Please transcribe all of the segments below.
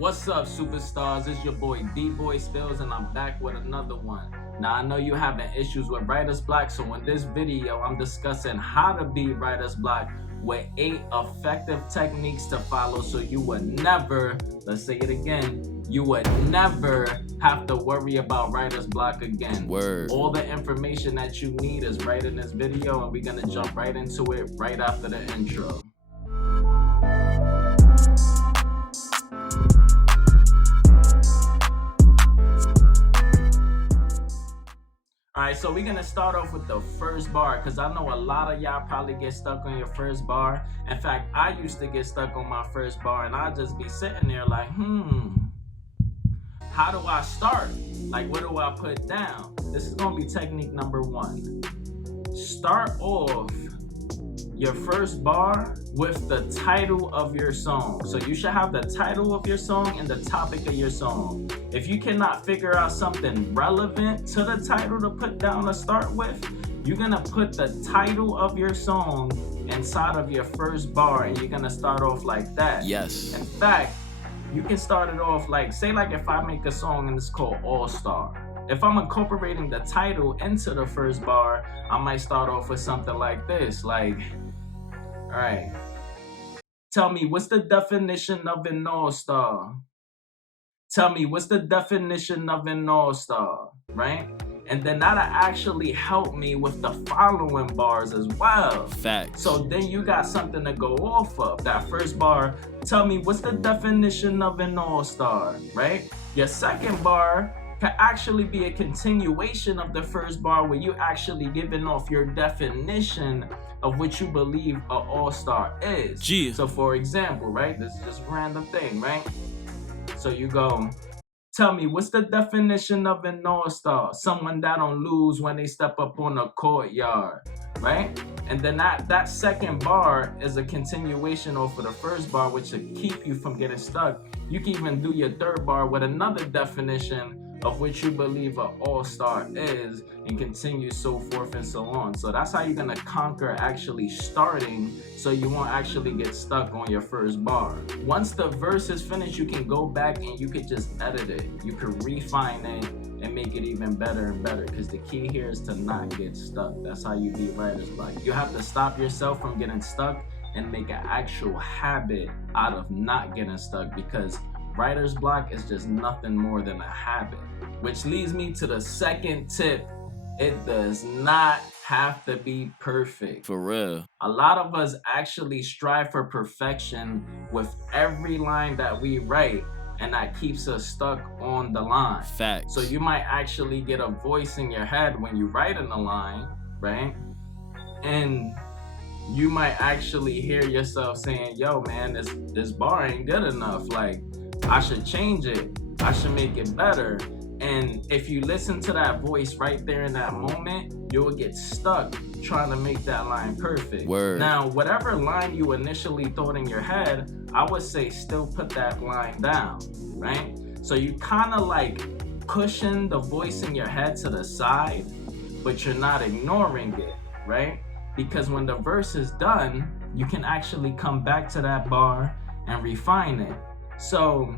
What's up, superstars? It's your boy D-Boy Stills, and I'm back with another one. Now, I know you're having issues with writer's block, so in this video, I'm discussing how to beat writer's block with 8 effective techniques to follow so you would never, let's say it again, you would never have to worry about writer's block again. Word. All the information that you need is right in this video, and we're gonna jump right into it right after the intro. Alright, so we're gonna start off with the first bar, because I know a lot of y'all probably get stuck on your first bar. In fact, I used to get stuck on my first bar, and I'd just be sitting there like, how do I start? Like, what do I put down? This is gonna be technique number 1. Start off your first bar with the title of your song. So you should have the title of your song and the topic of your song. If you cannot figure out something relevant to the title to put down to start with, you're gonna put the title of your song inside of your first bar, and you're gonna start off like that. Yes. In fact, you can start it off like, say like if I make a song and it's called All Star. If I'm incorporating the title into the first bar, I might start off with something like this, like, all right, tell me, what's the definition of an all-star? Tell me, what's the definition of an all-star, right? And then that'll actually help me with the following bars as well. Facts. So then you got something to go off of. That first bar, tell me, what's the definition of an all-star, right? Your second bar can actually be a continuation of the first bar, where you actually giving off your definition of what you believe an all-star is. Gee. So for example, right, this is just a random thing, right? So you go, tell me, what's the definition of an all-star? Someone that don't lose when they step up on the courtyard, right? And then that second bar is a continuation off of the first bar, which will keep you from getting stuck. You can even do your third bar with another definition of what you believe an all-star is, and continue so forth and so on. So that's how you're gonna conquer actually starting, so you won't actually get stuck on your first bar. Once the verse is finished, you can go back and you could just edit it. You could refine it and make it even better and better, because the key here is to not get stuck. That's how you beat writer's block. You have to stop yourself from getting stuck and make an actual habit out of not getting stuck, because writer's block is just nothing more than a habit. Which leads me to the second tip. It does not have to be perfect. For real. A lot of us actually strive for perfection with every line that we write, and that keeps us stuck on the line. Facts. So you might actually get a voice in your head when you write in the line, right? And you might actually hear yourself saying, yo man, this bar ain't good enough. Like, I should change it. I should make it better. And if you listen to that voice right there in that moment, you'll get stuck trying to make that line perfect. Word. Now, whatever line you initially thought in your head, I would say still put that line down, right? So you kind of like pushing the voice in your head to the side, but you're not ignoring it, right? Because when the verse is done, you can actually come back to that bar and refine it. So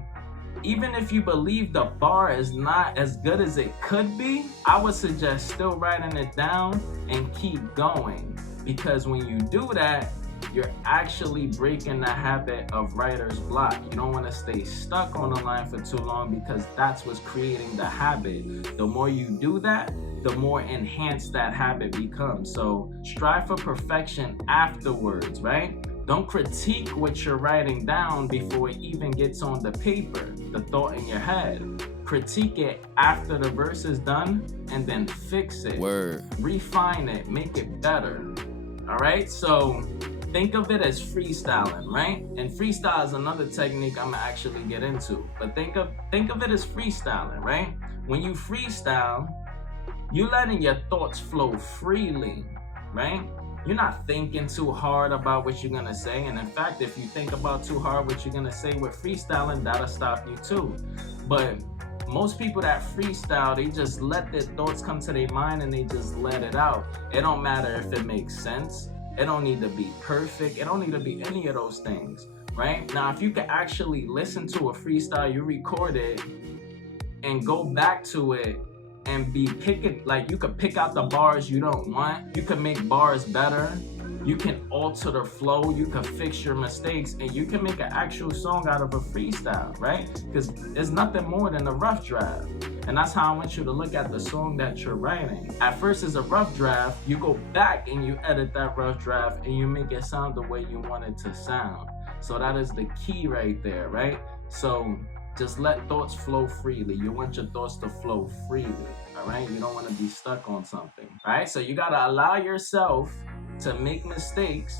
even if you believe the bar is not as good as it could be, I would suggest still writing it down and keep going. Because when you do that, you're actually breaking the habit of writer's block. You don't want to stay stuck on a line for too long, because that's what's creating the habit. The more you do that, the more enhanced that habit becomes. So strive for perfection afterwards, right? Don't critique what you're writing down before it even gets on the paper, the thought in your head. Critique it after the verse is done, and then fix it. Word. Refine it, make it better. All right, so think of it as freestyling, right? And freestyle is another technique I'm gonna actually get into. But think of it as freestyling, right? When you freestyle, you're letting your thoughts flow freely, right? You're not thinking too hard about what you're gonna say. And in fact, if you think about too hard what you're gonna say with freestyling, that'll stop you too. But most people that freestyle, they just let their thoughts come to their mind and they just let it out. It don't matter if it makes sense. It don't need to be perfect. It don't need to be any of those things. right? Now, if you could actually listen to a freestyle you recorded and go back to it and you could pick out the bars you don't want, you can make bars better, you can alter the flow, you can fix your mistakes, and you can make an actual song out of a freestyle, right? Because it's nothing more than a rough draft. And that's how I want you to look at the song that you're writing. At first it's a rough draft, you go back and you edit that rough draft and you make it sound the way you want it to sound. So that is the key right there, right? So just let thoughts flow freely. You want your thoughts to flow freely, all right? You don't want to be stuck on something, all right? So you got to allow yourself to make mistakes,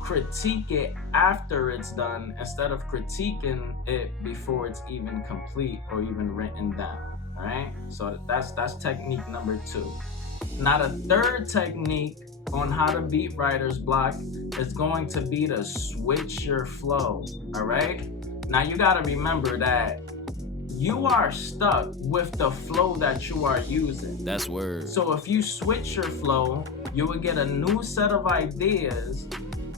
critique it after it's done instead of critiquing it before it's even complete or even written down, all right? So that's technique number 2. Now the third technique on how to beat writer's block is going to be to switch your flow, all right? Now you gotta remember that you are stuck with the flow that you are using. That's word. So if you switch your flow, you will get a new set of ideas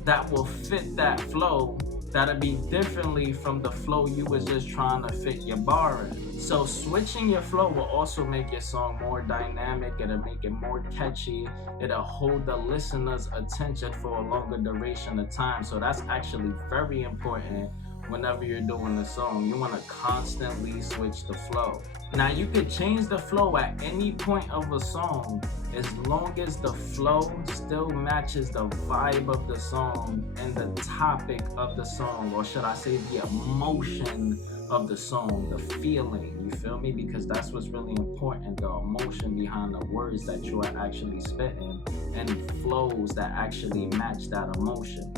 that will fit that flow, that'll be differently from the flow you was just trying to fit your bar in. So switching your flow will also make your song more dynamic, it'll make it more catchy, it'll hold the listener's attention for a longer duration of time. So that's actually very important. Whenever you're doing a song, you want to constantly switch the flow. Now you could change the flow at any point of a song as long as the flow still matches the vibe of the song and the topic of the song, or should I say the emotion of the song, the feeling, you feel me? Because that's what's really important, the emotion behind the words that you are actually spitting and flows that actually match that emotion.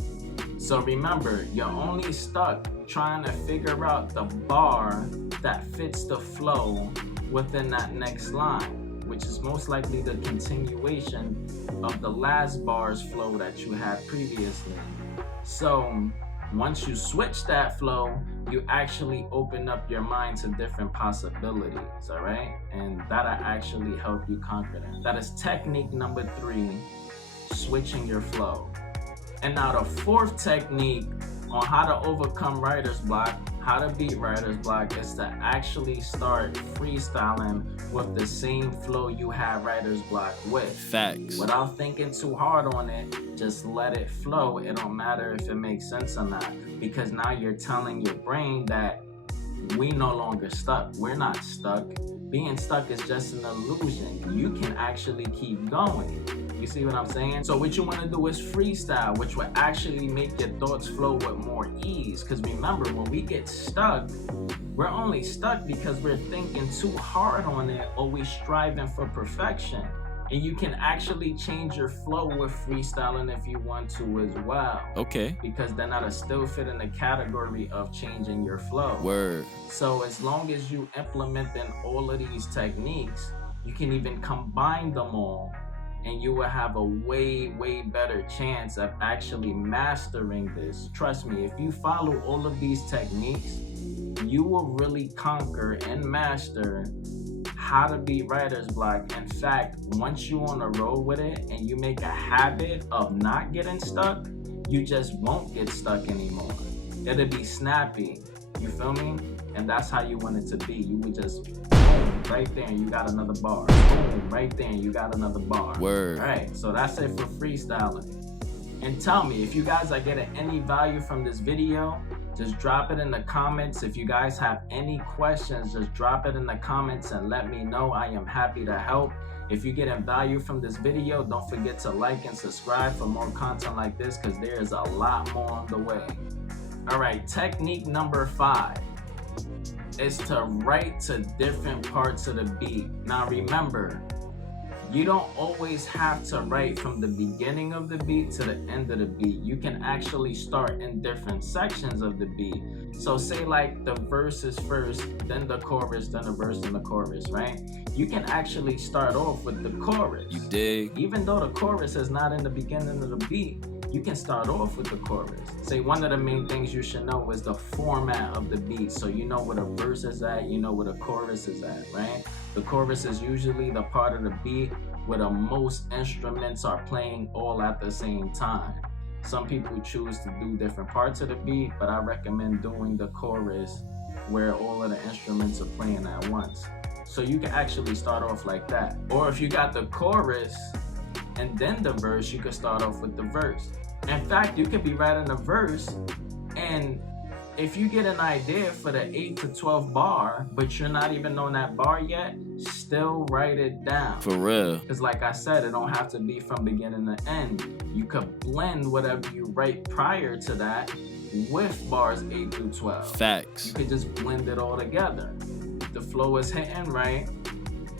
So remember, you're only stuck trying to figure out the bar that fits the flow within that next line, which is most likely the continuation of the last bar's flow that you had previously. So once you switch that flow, you actually open up your mind to different possibilities, all right? And that'll actually help you conquer that. That is technique number 3, switching your flow. And now the 4th technique on how to overcome writer's block, how to beat writer's block, is to actually start freestyling with the same flow you had writer's block with. Facts. Without thinking too hard on it, just let it flow. It don't matter if it makes sense or not, because now you're telling your brain that we no longer stuck. We're not stuck. Being stuck is just an illusion. You can actually keep going. You see what I'm saying? So what you want to do is freestyle, which will actually make your thoughts flow with more ease. Because remember, when we get stuck, we're only stuck because we're thinking too hard on it, or we're striving for perfection. And you can actually change your flow with freestyling if you want to as well. Okay. Because then that'll still fit in the category of changing your flow. Word. So as long as you implementing all of these techniques, you can even combine them all, and you will have a way better chance of actually mastering this. Trust me, if you follow all of these techniques, you will really conquer and master how to beat writer's block. In fact, once you're on a roll with it and you make a habit of not getting stuck, you just won't get stuck anymore. It'll be snappy, you feel me? And that's how you want it to be. You would just boom, right there and you got another bar. Boom, right there and you got another bar. Word. All right, so that's it for freestyling. And tell me, if you guys are getting any value from this video, just drop it in the comments. If you guys have any questions, just drop it in the comments and let me know. I am happy to help. If you're getting value from this video, don't forget to like and subscribe for more content like this, because there is a lot more on the way. All right, technique number 5 is to write to different parts of the beat. Now remember, you don't always have to write from the beginning of the beat to the end of the beat. You can actually start in different sections of the beat. So say like the verse is first, then the chorus, then the verse and the chorus, right? You can actually start off with the chorus. You dig? Even though the chorus is not in the beginning of the beat, you can start off with the chorus. Say one of the main things you should know is the format of the beat. So you know where the verse is at, you know where the chorus is at, right? The chorus is usually the part of the beat where the most instruments are playing all at the same time. Some people choose to do different parts of the beat, but I recommend doing the chorus where all of the instruments are playing at once. So you can actually start off like that. Or if you got the chorus and then the verse, you can start off with the verse. In fact, you could be writing a verse, and if you get an idea for the 8 to 12 bar, but you're not even on that bar yet, still write it down. For real. Because like I said, it don't have to be from beginning to end. You could blend whatever you write prior to that with bars 8 through 12. Facts. You could just blend it all together. If the flow is hitting right,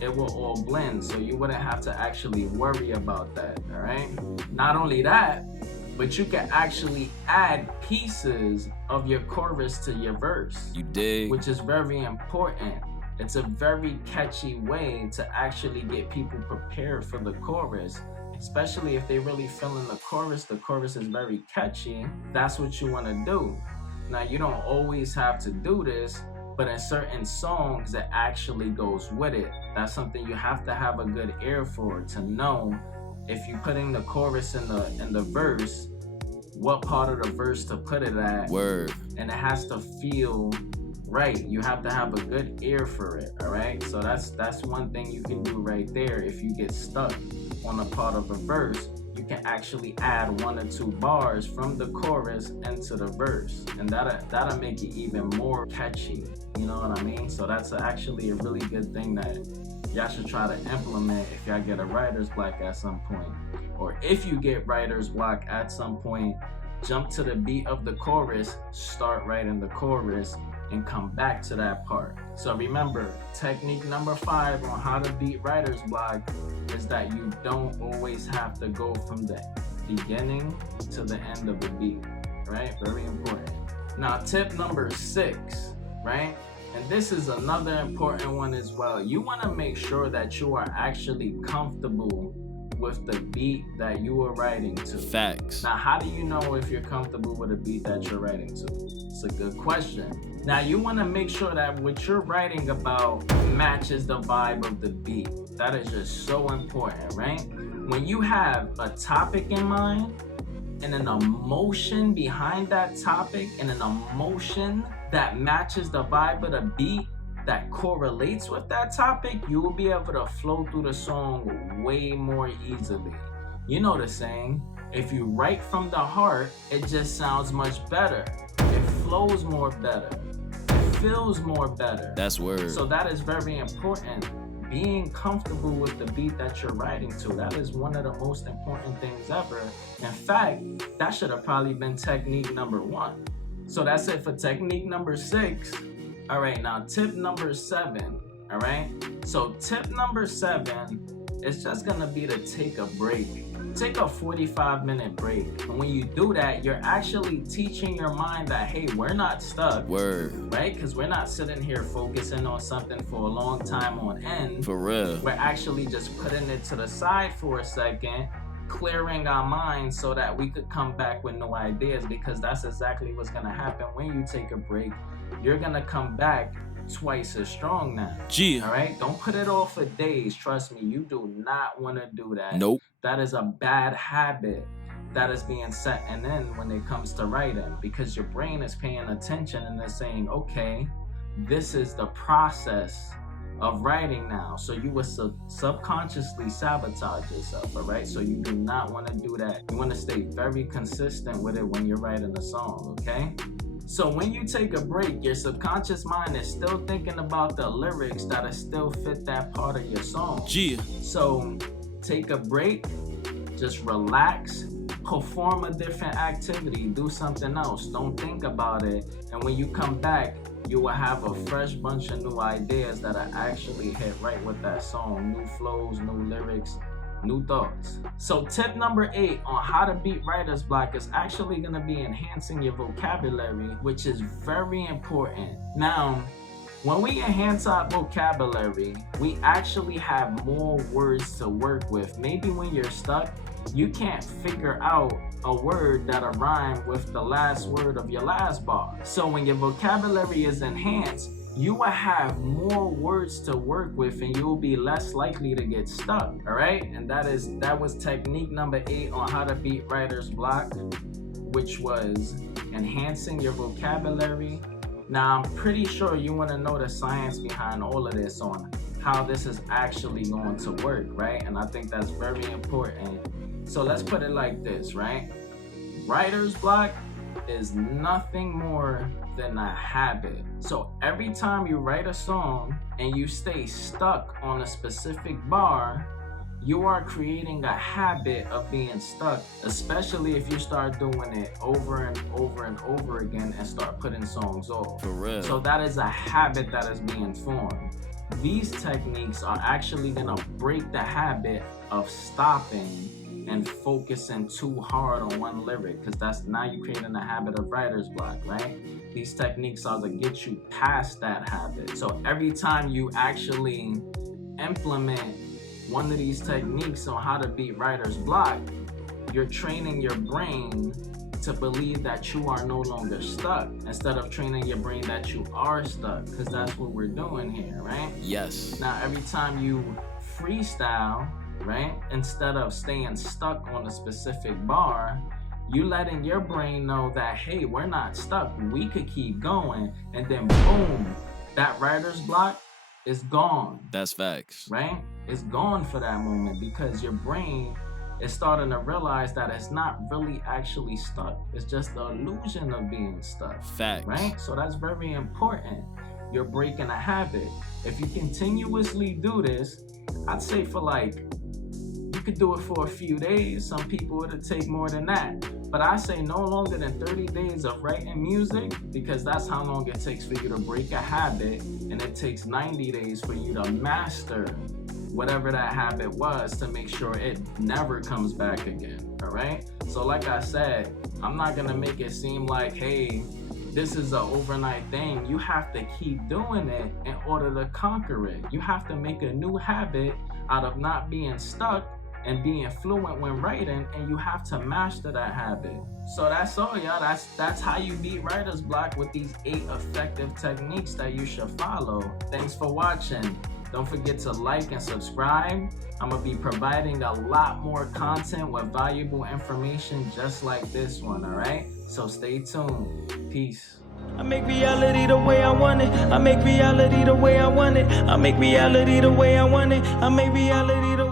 it will all blend, so you wouldn't have to actually worry about that, all right? Not only that, but you can actually add pieces of your chorus to your verse. You dig? Which is very important. It's a very catchy way to actually get people prepared for the chorus, especially if they really feeling the chorus. The chorus is very catchy. That's what you want to do. Now, you don't always have to do this, but in certain songs, it actually goes with it. That's something you have to have a good ear for, to know if you're putting the chorus in the verse, what part of the verse to put it at. Word. And it has to feel right. You have to have a good ear for it, all right? So that's one thing you can do right there. If you get stuck on a part of a verse, you can actually add 1 or 2 bars from the chorus into the verse, and that'll make it even more catchy. You know what I mean? So that's actually a really good thing that y'all should try to implement if y'all get a writer's block at some point. Or if you get writer's block at some point, jump to the beat of the chorus, start writing the chorus, and come back to that part. So remember, technique number 5 on how to beat writer's block is that you don't always have to go from the beginning to the end of the beat, right? Very important. Now, tip number 6, right? And this is another important one as well. You want to make sure that you are actually comfortable with the beat that you are writing to. Facts. Now, how do you know if you're comfortable with a beat that you're writing to? It's a good question. Now, you want to make sure that what you're writing about matches the vibe of the beat. That is just so important, right? When you have a topic in mind and an emotion behind that topic and an emotion that matches the vibe of the beat, that correlates with that topic, you will be able to flow through the song way more easily. You know the saying, if you write from the heart, it just sounds much better. It flows more better. It feels more better. That's word. So that is very important. Being comfortable with the beat that you're writing to, that is one of the most important things ever. In fact, that should have probably been technique number 1. So that's it for technique number 6. All right, now tip number 7, all right? So tip number 7 is just gonna be to take a break. Take a 45-minute break. And when you do that, you're actually teaching your mind that, hey, we're not stuck. Word. Right? Because we're not sitting here focusing on something for a long time on end. For real. We're actually just putting it to the side for a second, clearing our minds so that we could come back with new ideas, because that's exactly what's gonna happen when you take a break. You're gonna come back twice as strong now. Gee. All right? Don't put it off for days. Trust me, you do not want to do that. Nope. That is a bad habit that is being set in when it comes to writing, because your brain is paying attention and they're saying, okay, this is the process of writing now. So you will subconsciously sabotage yourself, all right? So you do not want to do that. You want to stay very consistent with it when you're writing a song, okay? So when you take a break, your subconscious mind is still thinking about the lyrics that still fit that part of your song. Gee. So take a break, just relax, perform a different activity, do something else. Don't think about it. And when you come back, you will have a fresh bunch of new ideas that are actually hit right with that song. New flows, new lyrics, new thoughts. So tip number 8 on how to beat writer's block is actually going to be enhancing your vocabulary, which is very important. Now, when we enhance our vocabulary, we actually have more words to work with. Maybe when you're stuck, you can't figure out a word that'll rhyme with the last word of your last bar. So when your vocabulary is enhanced, you will have more words to work with and you'll be less likely to get stuck, all right? And that was technique number 8 on how to beat writer's block. which was enhancing your vocabulary. Now, I'm pretty sure you want to know the science behind all of this on how this is actually going to work, right? And I think that's very important. So let's put it like this, right? Writer's block is nothing more than a habit. So every time you write a song and you stay stuck on a specific bar, you are creating a habit of being stuck, especially if you start doing it over and over and over again and start putting songs off. For real. So that is a habit that is being formed. These techniques are actually gonna break the habit of stopping and focusing too hard on one lyric, because that's now you're creating a habit of writer's block, right? These techniques are to get you past that habit. So every time you actually implement one of these techniques on how to beat writer's block, you're training your brain to believe that you are no longer stuck, instead of training your brain that you are stuck, because that's what we're doing here, right? Yes. Now, every time you freestyle, right, instead of staying stuck on a specific bar, you letting your brain know that, hey, we're not stuck, we could keep going, and then boom, that writer's block is gone. That's facts. Right? It's gone for that moment, because your brain is starting to realize that it's not really actually stuck. It's just the illusion of being stuck. Facts. Right? So that's very important. You're breaking a habit. If you continuously do this, I'd say for you could do it for a few days. Some people it'll take more than that. But I say no longer than 30 days of writing music, because that's how long it takes for you to break a habit, and it takes 90 days for you to master whatever that habit was, to make sure it never comes back again, all right? So like I said, I'm not gonna make it seem like, hey, this is an overnight thing. You have to keep doing it in order to conquer it. You have to make a new habit out of not being stuck and being fluent when writing, and you have to master that habit. So that's all, y'all. That's how you beat writer's block, with these 8 effective techniques that you should follow. Thanks for watching. Don't forget to like and subscribe. I'm gonna be providing a lot more content with valuable information just like this one, all right? So stay tuned. Peace. I make reality the way I want it. I make reality the way I want it. I make reality the way I want it. I make reality the